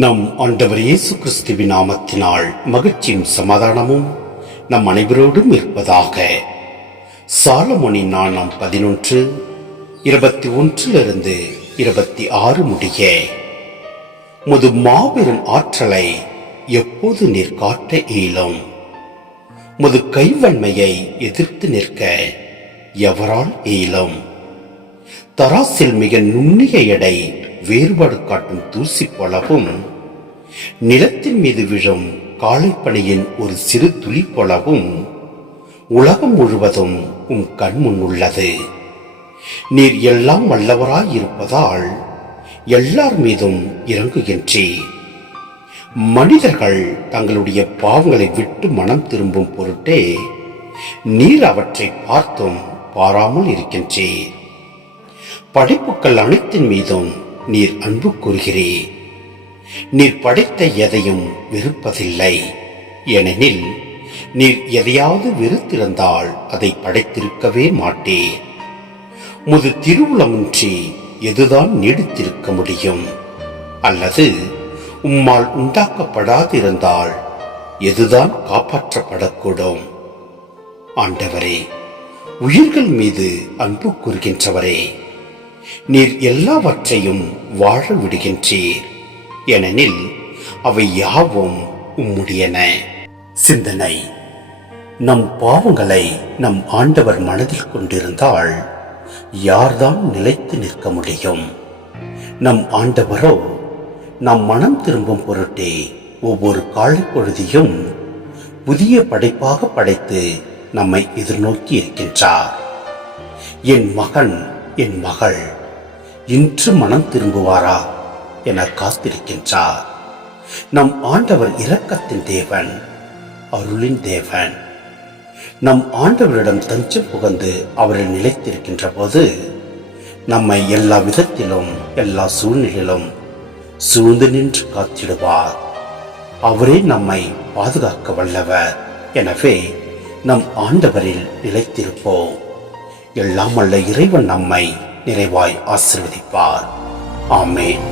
நம் ஆண்டவர் இயேசு கிறிஸ்துவின் நாமத்தினால் மகிழ்ச்சியும் சமாதானமும் நம் அனைவரோடும் இருப்பதாக. சாலமோனின் ஞானம் 11:21 26 முடிய. முது மாபெரும் ஆற்றலை எப்போது நீர் காட்ட இயலும்? முது கைவன்மையை எதிர்த்து நிற்க எவரால் இயலும்? தராசில் மிக நுண்ணிய எடை வேறுபாடு காட்டும் தூசி போலவும், நிலத்தின் மீது விழும் காளைப்பனியின் ஒரு சிறு துளி போலவும் உலகம் முழுவதும் உம் கண் முன் உள்ளது. நீர் எல்லாம் வல்லவராயிருப்பதால் எல்லார் மீதும் இறங்குகின்றீர். மனிதர்கள் தங்களுடைய பாவங்களை விட்டு மனம் திரும்பும் பொருட்டே நீர் அவற்றை பார்த்தும் பாராமல் இருக்கின்றீர். படைப்புக்கள் அனைத்தின் மீதும் நீர் அன்பு கூறுகிறீர். நீர் படைத்த எதையும் வெறுப்பதில்லை. ஏனெனில் நீர் எதையாவது வெறுத்திருந்தால் அதை படைத்திருக்கவே மாட்டீர். முது திருவுளமின்றி எதுதான் நீடித்திருக்க முடியும்? அல்லது உம்மால் உண்டாக்கப்படாதிருந்தால் எதுதான் காப்பாற்றப்படக்கூடும்? ஆண்டவரே, உயிர்கள் மீது அன்பு கூறுகின்றவரே, நீர் எல்லாவற்றையும் வாழ விடுகின்றீர். ஏனெனில் அவை யாவும் உம்முடையன. சிந்தனை: நம் பாவங்களை நம் ஆண்டவர் மனதில் கொண்டிருந்தால் யார்தான் நிலைத்து நிற்க முடியும்? நம் ஆண்டவரோ நம் மனம் திரும்பும் பொருட்டே ஒவ்வொரு காலை பொழுதியும் புதிய படைப்பாக படைத்து நம்மை எதிர்நோக்கி இருக்கின்றார். என் மகன், என் மகள் இன்று மனம் திரும்புவாரா என காத்திருக்கின்றார். நம் ஆண்டவர் இரக்கத்தின் தேவன், அருளின் தேவன். நம் ஆண்டவரிடம் தஞ்சம் புகந்து அவரில் நிலைத்திருக்கின்ற போது நம்மை எல்லா விதத்திலும் எல்லா சூழ்நிலையிலும் சூழ்ந்து நின்று காத்திடுவார். அவரே நம்மை பாதுகாக்க வல்லவர். எனவே நம் ஆண்டவரில் நிலைத்திருப்போம். எல்லாம் வல்ல இறைவன் நம்மை நிறைவாய் ஆசீர்வதிப்பார். ஆமென்.